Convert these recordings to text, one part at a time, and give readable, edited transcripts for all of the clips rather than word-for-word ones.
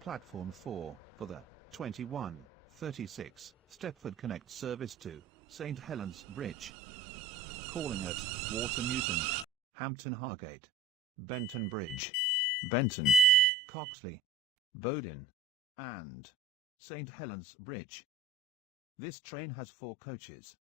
Platform 4, for the 21:36 Stepford Connect service to St Helens Bridge. Calling at Water Hampton Hargate, Benton Bridge, Benton, Coxley, Bowden, and St Helens Bridge. This train has 4 coaches.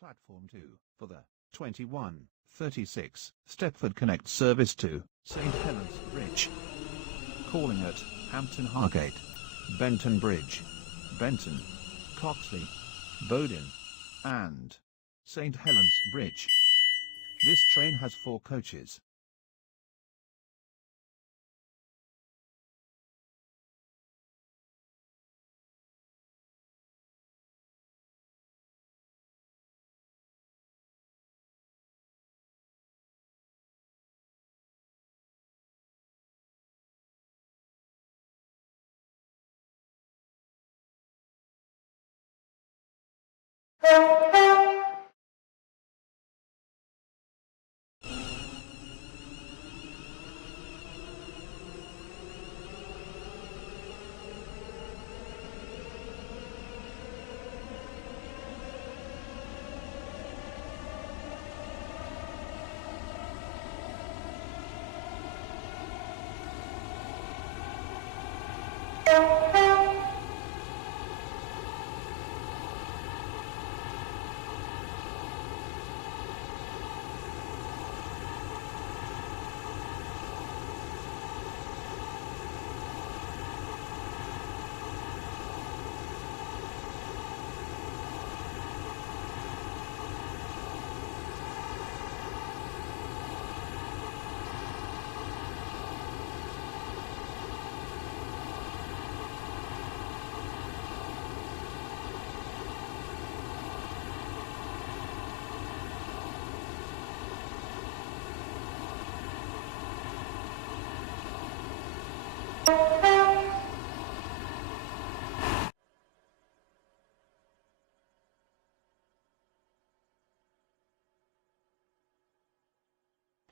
Platform 2, for the 21:36 Stepford Connect service to St Helens Bridge. Calling at Hampton Hargate, Benton Bridge, Benton, Coxley, Bowden, and St Helens Bridge. This train has 4 coaches.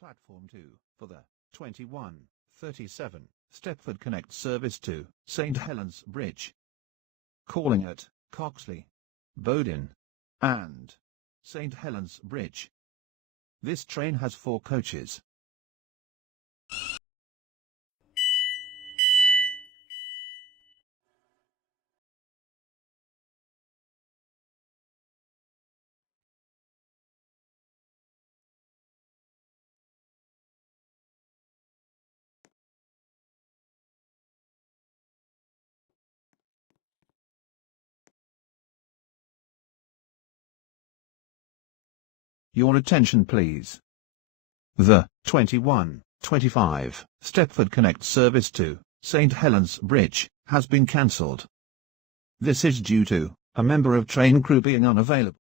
Platform 2, for the 21:37 Stepford Connect service to St Helens Bridge. Calling at Coxley, Bowden, and St Helens Bridge. This train has 4 coaches. Your attention please. The 21:25 Stepford Connect service to St Helens Bridge has been cancelled. This is due to a member of train crew being unavailable.